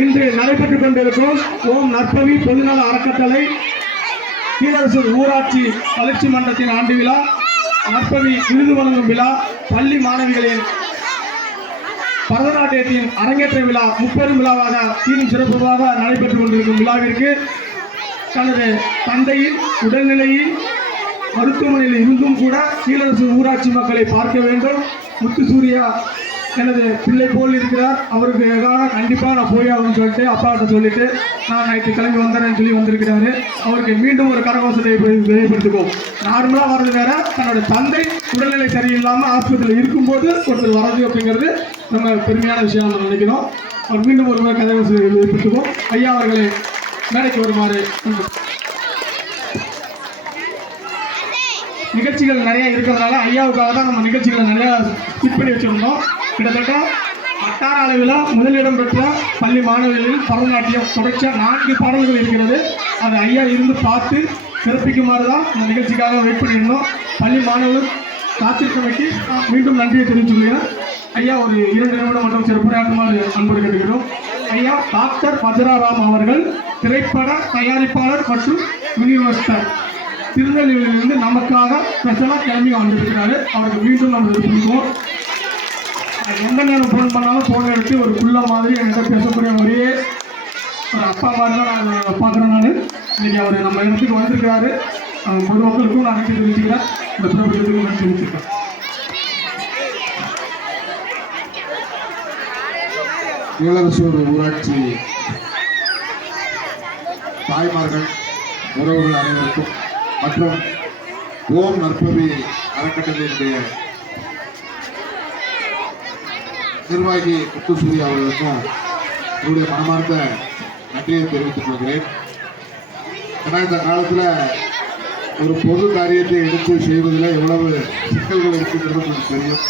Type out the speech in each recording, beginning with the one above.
இன்று நடைபெற்றுக் கொண்டிருக்கும் ஓம் நற்பவி பொதுநல அறக்கட்டளை கீழரசூர் ஊராட்சி வளர்ச்சி மன்றத்தின் ஆண்டு விழா, நற்பவி விருது வழங்கும் விழா, பள்ளி மாணவிகளின் பரதநாட்டியத்தின் அரங்கேற்ற விழா முப்பெரும் விழாவாக சீரும் சிறப்பாக நடைபெற்றுக் கொண்டிருக்கும் விழாவிற்கு தனது தந்தையின் உடல்நிலையில் மருத்துவமனையில் இருந்தும் கூட கீழரசூர் ஊராட்சி மக்களை பார்க்க வேண்டும், முத்துசூர்யா எனது பிள்ளை போல் இருக்கிறார், அவருக்கு கண்டிப்பாக நான் போய் ஆகணும்னு சொல்லிட்டு அப்பாட்ட சொல்லிட்டு நான் நைட்டு கிளம்பி வந்துடுறேன்னு சொல்லி வந்திருக்கிறாரு. அவருக்கு மீண்டும் ஒரு கரகோஷத்தை வெளிப்படுத்துவோம். நார்மலாக வர்றது வேற, தன்னோட தந்தை உடல்நிலை சரியில்லாமல் ஆஸ்பத்திரியில் இருக்கும்போது ஒருத்தர் வர்றது அப்படிங்கிறது நம்ம பெருமையான விஷயம் நம்ம நினைக்கிறோம். அவர் மீண்டும் ஒரு முறை கரகோஷத்தை வெளிப்படுத்துவோம். ஐயா அவர்களை மேடைக்கு வருமாறு. நிகழ்ச்சிகள் நிறைய இருக்கிறதுனால ஐயாவுக்காக தான் நம்ம நிகழ்ச்சிகளை நிறையா ஃபிட் பண்ணி வச்சுருந்தோம். கிட்டத்தட்ட வட்டார அளவில் முதலிடம் பெற்ற பள்ளி மாணவர்களில் பரதநாட்டியம் தொடர்ச்சியாக 4 பாடல்கள் இருக்கிறது. அது ஐயா இருந்து பார்த்து சிறப்பிக்குமாறு தான் இந்த நிகழ்ச்சிக்காக வெயிட் பண்ணியிருந்தோம். பள்ளி மாணவர்கள் காத்திருக்கமைக்கு மீண்டும் நன்றியை தெரிவிச்சுக்கிறேன். ஐயா ஒரு 2 நிமிடம் மட்டும் சிறப்புரையாற்றுமாறு அன்போடு கேட்டுக்கிறோம். ஐயா டாக்டர் வஜ்ராராம் அவர்கள் திரைப்பட தயாரிப்பாளர் மற்றும் யூனிவர்சிட்டர் திருநெல்வேலியிலிருந்து நமக்காக ஸ்பெஷலாக கிளம்பி வந்திருக்கிறாரு. அவருக்கு மீண்டும் நம்ம கொடுப்போம். எந்த நேரம் ஃபோன் பண்ணாலும் ஃபோன் எடுத்து ஒரு புள்ள மாதிரி என்கிட்ட பேசக்கூடிய ஒரே ஒரு அப்பா மாதிரி தான் நான் பார்க்குறேன். நான் இன்றைக்கி அவர் நம்ம இடத்துக்கு வந்திருக்கிறாரு. பொதுமக்களுக்கும் நான் நன்றி தெரிவிச்சுக்கிறேன். இந்த பிரபலத்துக்கும் நன்றி தெரிவிச்சுக்கிறேன். கீழரசூர் ஊராட்சி தாய்மார்கள் உறவுகள் அனைவருக்கும் மற்றும் ஓம் நற்பவி அறக்கட்டளையினுடைய நிர்வாகி முத்துசூர்யா அவர்களுக்கும் என்னுடைய மனமார்ந்த நன்றியை தெரிவித்துக் கொள்கிறேன். ஏன்னா இந்த காலத்தில் ஒரு பொது காரியத்தை எடுத்து செய்வதில் எவ்வளவு சிக்கல்கள் இருக்குங்கிறது உங்களுக்கு தெரியும்.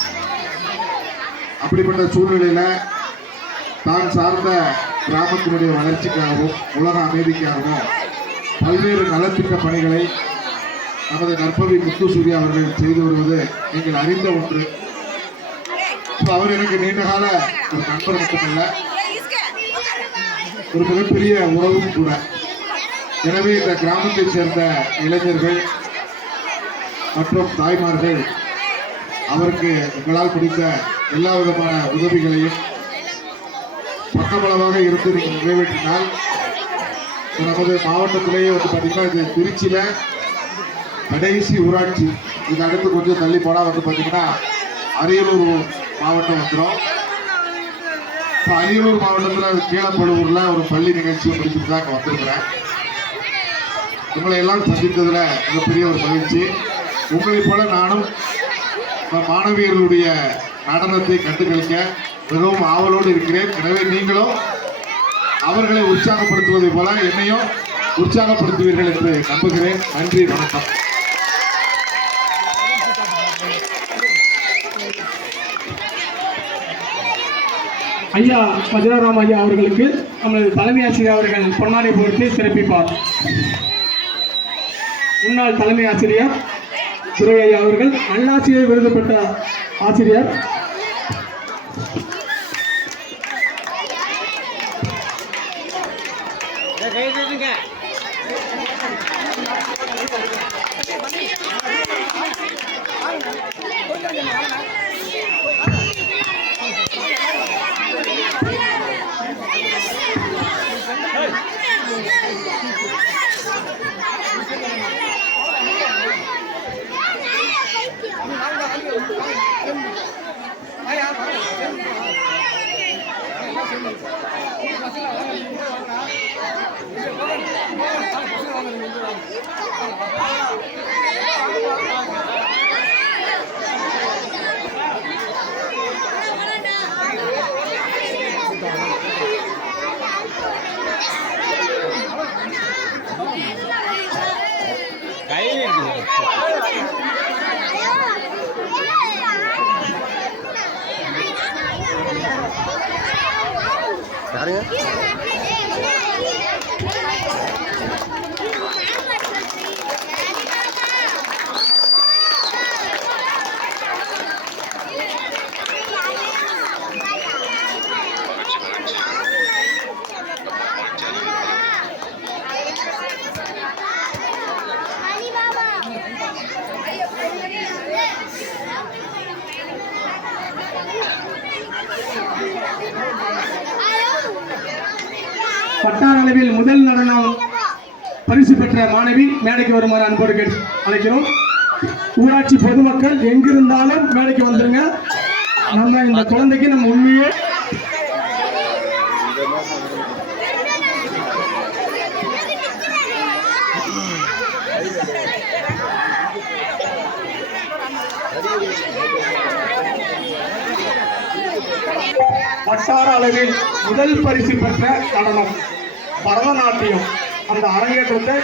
அப்படிப்பட்ட சூழ்நிலையில் தான் சார்ந்த கிராமத்தினுடைய வளர்ச்சிக்காகவும் உலக அமைதிக்காகவும் பல்வேறு நலத்திட்ட பணிகளை நமது நற்பவி முத்துசூர்யா அவர்கள் செய்து வருவது நீங்கள் அறிந்த ஒன்று. அவர் எனக்கு நீண்டகால ஒரு நண்பர் மட்டுமல்ல, ஒரு மிகப்பெரிய உறவும் கூட. எனவே இந்த கிராமத்தை சேர்ந்த இளைஞர்கள் மற்றும் தாய்மார்கள் அவருக்கு உங்களால் பிடித்த எல்லா விதமான உதவிகளையும் பக்கபலமாக இருந்து நீங்கள் நிறைவேற்றினால் நமது மாவட்டத்திலேயே பார்த்தீங்கன்னா இது திருச்சியில் கடைசி ஊராட்சி. இது அடுத்து கொஞ்சம் தள்ளி போனால் பார்த்தீங்கன்னா அரியலூர் மாவட்டம் வந்துடும். இப்போ அரியலூர் மாவட்டத்தில் கீழப்பழுவூரில் ஒரு பள்ளி நிகழ்ச்சியை முடிச்சுட்டு தான் இங்கே வந்திருக்கிறேன். உங்களை எல்லாம் சந்தித்ததில் மிகப்பெரிய ஒரு மகிழ்ச்சி. உங்களைப் போல நானும் மாணவியர்களுடைய நடனத்தை கண்டுகளிக்க மிகவும் ஆவலோடு இருக்கிறேன். எனவே நீங்களும் அவர்களை உற்சாகப்படுத்துவதை போல என்னையும் உற்சாகப்படுத்துவீர்கள் என்று நம்புகிறேன். நன்றி, வணக்கம். ஐயா வஜ்ராராம் ஐயா அவர்களுக்கு நமது தலைமை ஆசிரியர் அவர்கள் பொன்னாடை போட்டு சிறப்பிப்பார். முன்னாள் தலைமை ஆசிரியர் துரை ஐயா அவர்கள் நல்லாசிரியர் விருது பெற்ற ஆசிரியர். வட்டார அளவில் முதல் நடனம் பரிசு பெற்ற மாணவி மேடைக்கு வருமாறு அன்போடு அழைக்கிறோம். ஊராட்சி பொதுமக்கள் எங்கிருந்தாலும் மேடைக்கு வந்துருங்க. நம்ம இந்த குழந்தைக்கு நம்ம உண்மையே வட்டார அளவில் முதல் பரிசு பெற்ற நடனம் பரதநாட்டியம். அந்த அரங்கேற்றத்தை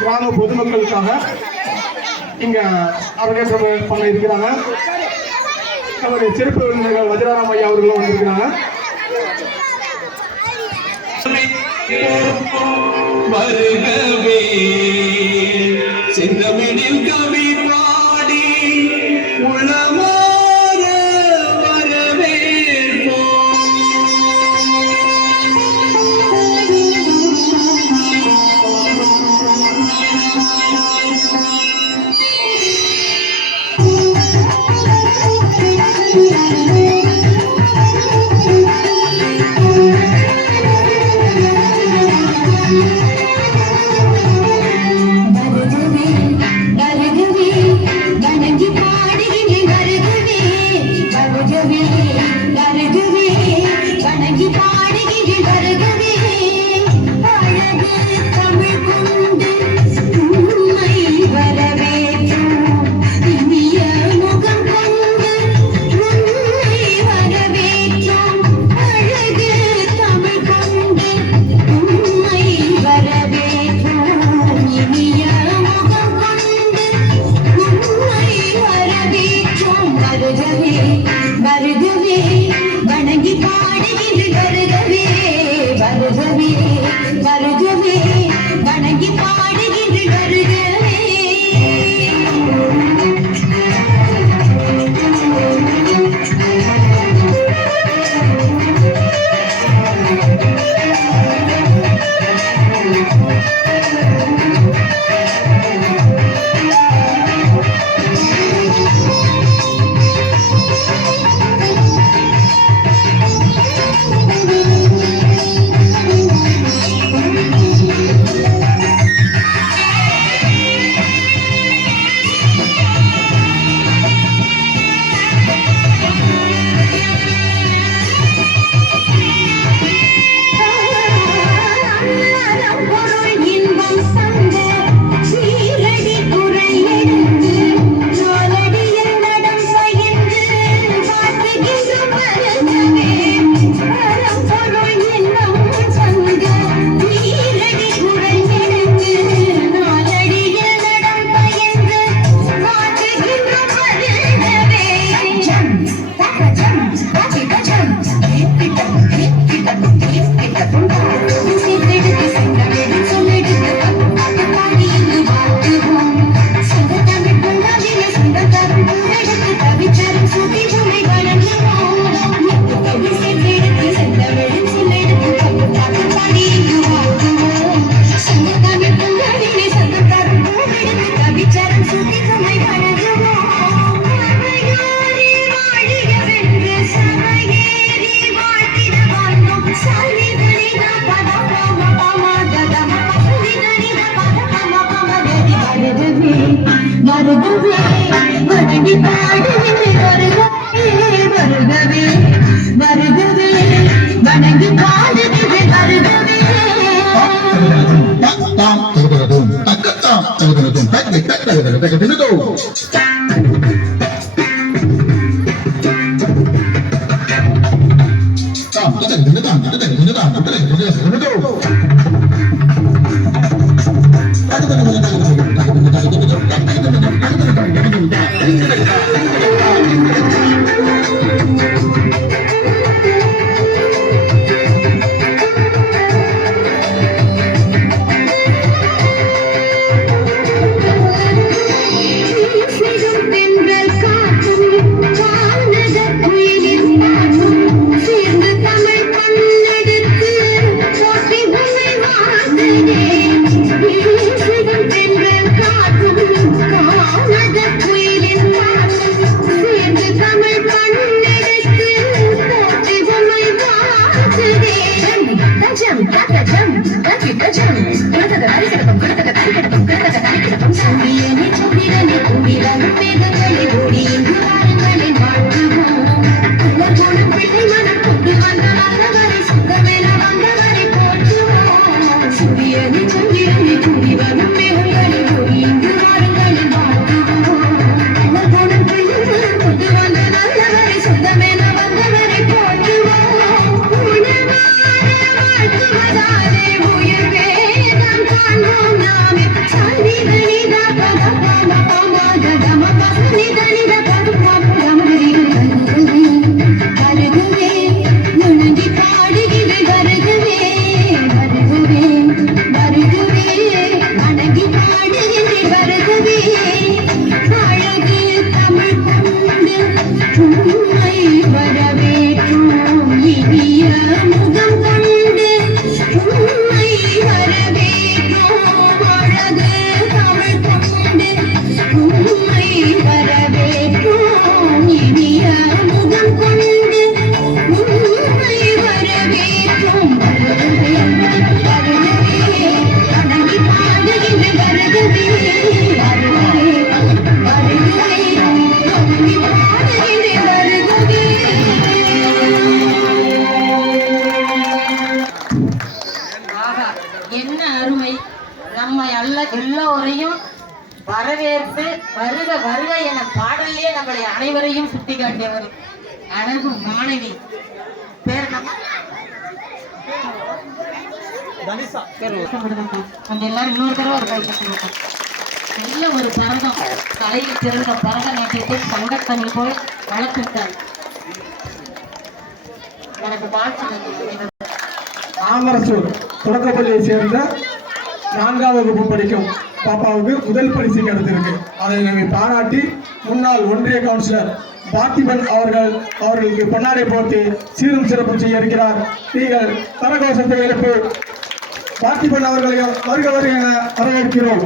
கிராம பொதுமக்களுக்காக இங்க அரங்கேற்றம் பண்ண இருக்கிறாங்க. நம்முடைய சிறப்பு விருந்தினர்கள் வஜ்ராராம் ஐயா அவர்களும் வந்திருக்கிறாங்க. வருகவே செந்தமிழில் கவி பாடி உளமாற வரவேற்போம். Jump, என்ன அருமை! நம்மை எல்லோரையும் வரவேற்பு வருக வருக என பாடலே நம்மளை அனைவரையும் சுட்டி காட்டியவர் அழகு மாணவி. பேர் கொஞ்சம் எல்லாரும் இன்னொரு தடவை ஒரு கை கட்டுங்க. நல்ல ஒரு பரதம், தலையில் சிறந்த பரதநாட்டியத்தை சங்கத்தமிழ் போய் வளர்த்துட்டார். எனக்கு வாழ்த்து. ஆமரசூர் தொடக்கப்பள்ளியை சேர்ந்த 4ஆம் வகுப்பு படிக்கும் பாப்பாவுக்கு முதல் பரிசு கிடைத்திருக்கு. அதை நம்மை பாராட்டி முன்னாள் ஒன்றிய கவுன்சிலர் பார்த்திபன் அவர்களுக்கு பொன்னாடை போட்டு சீரும் சிறப்பு செய்ய இருக்கிறார். நீங்கள் கரகோஷத்தை எழுப்பு பார்த்திபன் அவர்களையும் வருக வருக என வரவேற்கிறோம்.